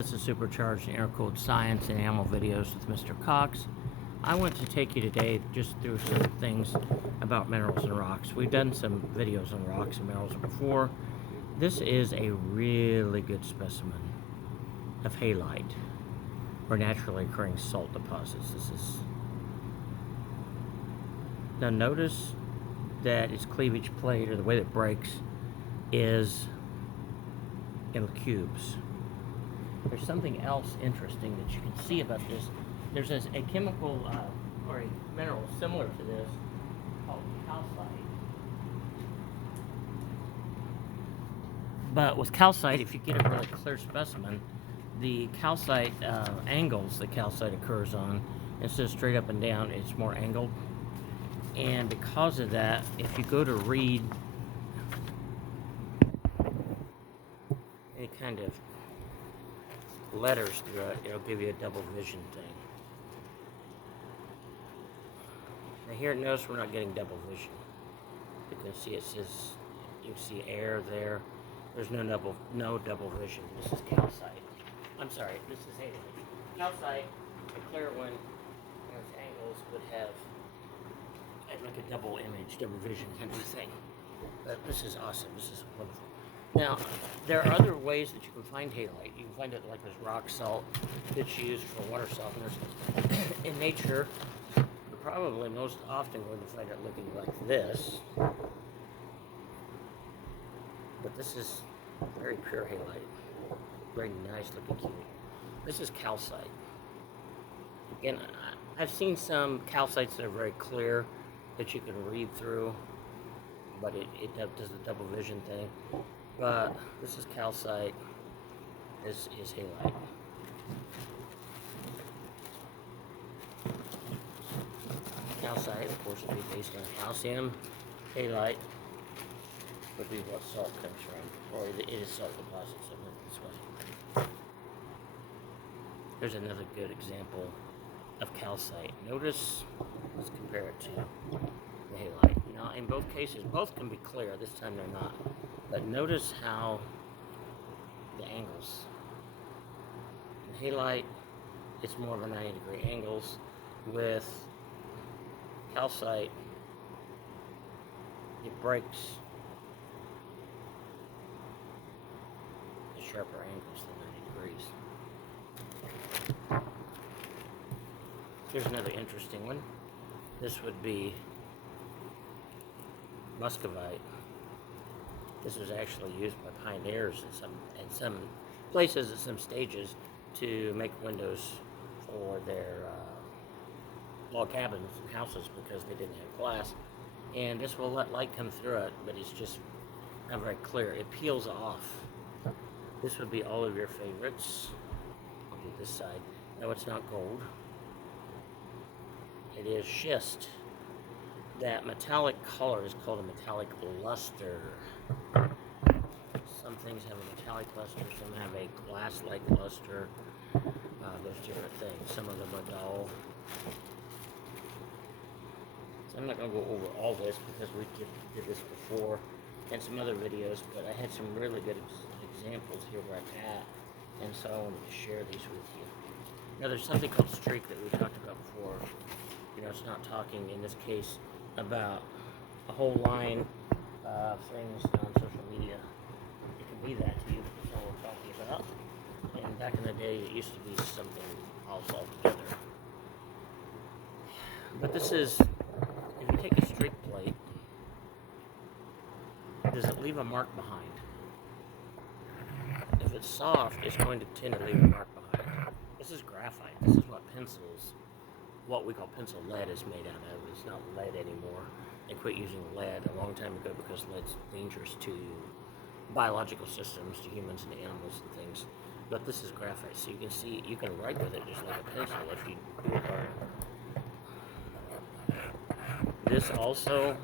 This is Supercharged Intercooled Science and Animal Videos with Mr. Cox. I want to take you today just through some things about minerals and rocks. We've done some videos on rocks and minerals before. This is a really good specimen of halite, or naturally occurring salt deposits. Now notice that its cleavage plate, or the way that it breaks, is in cubes. There's something else interesting that you can see about this. There's a chemical or a mineral similar to this called calcite. But with calcite, if you get a really clear specimen, the calcite angles that calcite occurs on, instead of straight up and down, it's more angled. And because of that, if you go to read any kind of letters through it, it'll give you a double vision thing. Now here, notice we're not getting double vision. You can see it says, you see air there. There's no double vision. This is calcite. I'm sorry, this is halite. Calcite, a clear one, its angles would have like a double image, double vision kind of thing. But this is awesome. This is wonderful. Now, there are other ways that you can find halite. You can find it like this rock salt that's used for water softeners. In nature, you're probably most often going to find it looking like this. But this is very pure halite. Very nice looking cube. This is calcite. Again, I've seen some calcites that are very clear that you can read through, but it does the double vision thing. But this is calcite. This is halite. Calcite, of course, would be based on calcium. Halite would be what salt comes from, or it is salt deposits. So this way. Here's another good example of calcite. Notice, let's compare it to the halite. Now, in both cases, both can be clear. This time they're not. But notice how the angles. In halite, it's more of a 90-degree angles. With calcite, it breaks the sharper angles than 90 degrees. Here's another interesting one. This would be Muscovite. This was actually used by pioneers in some places at some stages to make windows for their log cabins and houses because they didn't have glass. And this will let light come through it, but it's just not very clear. It peels off. This would be all of your favorites. I'll do this side. No, it's not gold. It is schist. That metallic color is called a metallic luster. Some things have a metallic luster, some have a glass-like luster. There's different things. Some of them are dull. So I'm not going to go over all this because we did this before and some other videos, but I had some really good examples here where I'm at, and so I wanted to share these with you. Now there's something called streak that we talked about before. You know, it's not talking in this case about a whole line of things on social media. It can be that to you, but that's not what we're talking about. And back in the day, it used to be something else altogether. But this is, if you take a streak plate, does it leave a mark behind? If it's soft, it's going to tend to leave a mark behind. This is graphite. This is what we call pencil lead is made out of. It's not lead anymore. They quit using lead a long time ago because lead's dangerous to biological systems, to humans and animals and things. But this is graphite, so you can see, you can write with it just like a pencil if you do it right. This also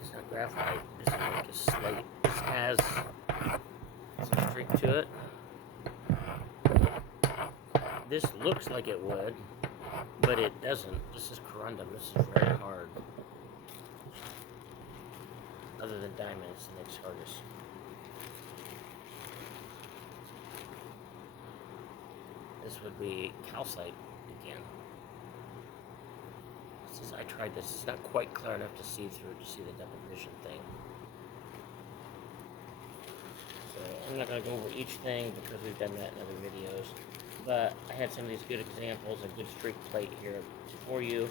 is not graphite. This is like a slate. This has some streak to it. This looks like it would, but it doesn't. This is corundum. This is very hard. Other than diamond, it's the next hardest. this would be calcite again. I tried this. It's not quite clear enough to see through to see the deposition thing. So I'm not going to go over each thing because we've done that in other videos. But I had some of these good examples, a good streak plate here for you.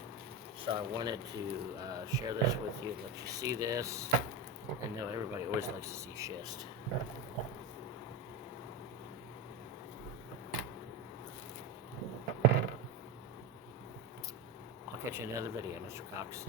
So I wanted to share this with you, let you see this. And know everybody always likes to see schist. I'll catch you in another video, Mr. Cox.